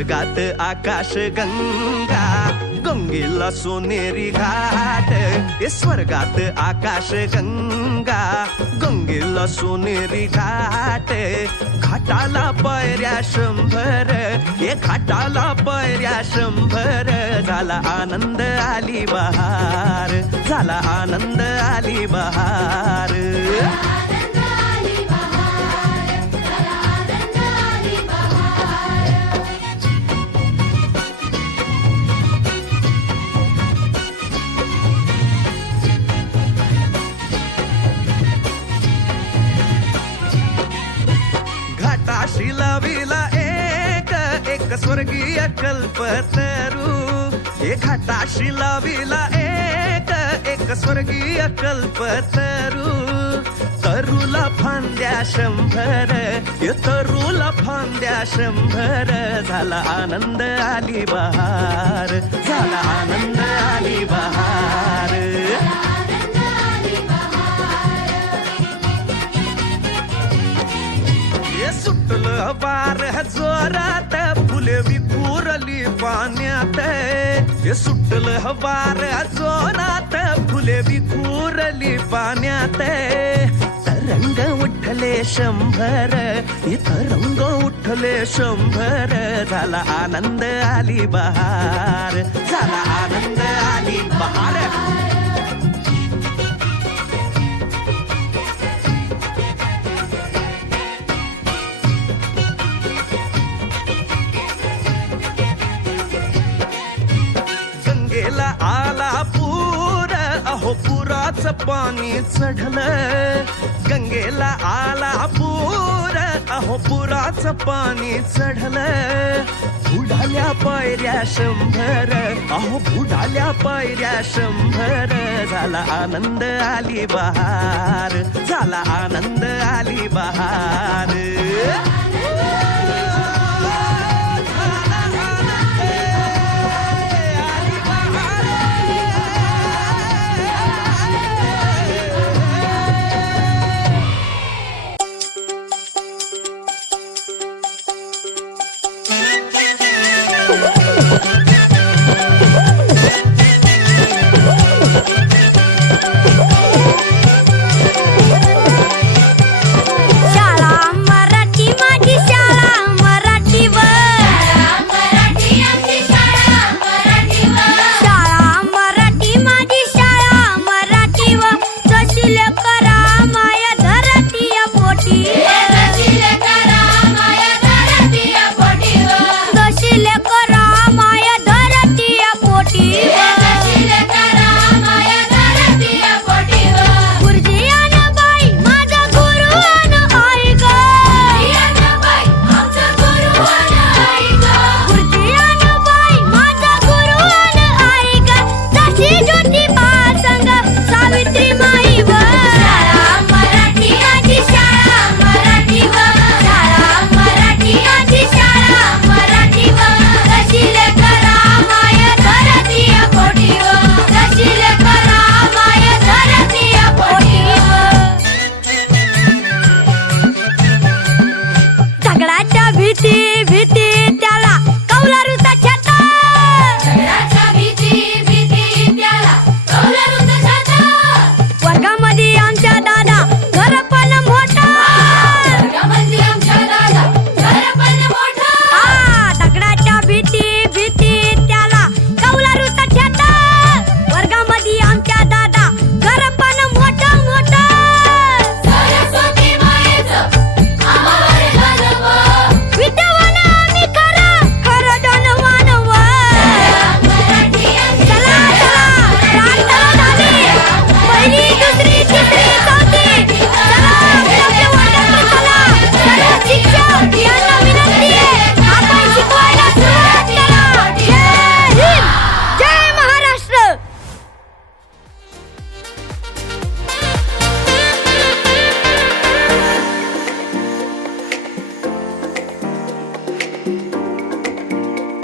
स्वर्गात आकाश गंगा, गंगेला सोनेरी घाट. स्वर्गात आकाश गंगा, गंगेला सोनेरी घाट. घाटाला पायऱ्या 100, घाटाला पायऱ्या 100. झाला आनंद आली बहार, झाला आनंद आली बहार. घाटाशी लाविला एक स्वर्गीय कल्पतरू. घाटाशी लाविला एक स्वर्गीय कल्पतरू. तरूला फांद्या 100, तरूला फांद्या 100. झाला आनंद आली बहार, झाला आनंद आली बहार. सुटलं वार जोरात, फुले विखुरली पाण्यात. सुटलं वार जोरात, फुले विखुरली पाण्यात. तरंग उठले 100, तरंग उठले 100. झाला आनंद आली बहार, झाला आनंद आली बहार. गंगेला आला पूर, अहो पुराचं पाणी चढलं. गंगेला आला पूर, अहो पुराचं पाणी चढलं. बुडाल्या पायऱ्या 100, अहो बुडाल्या पायऱ्या 100. झाला आनंद आली बहार, झाला आनंद आली बहार.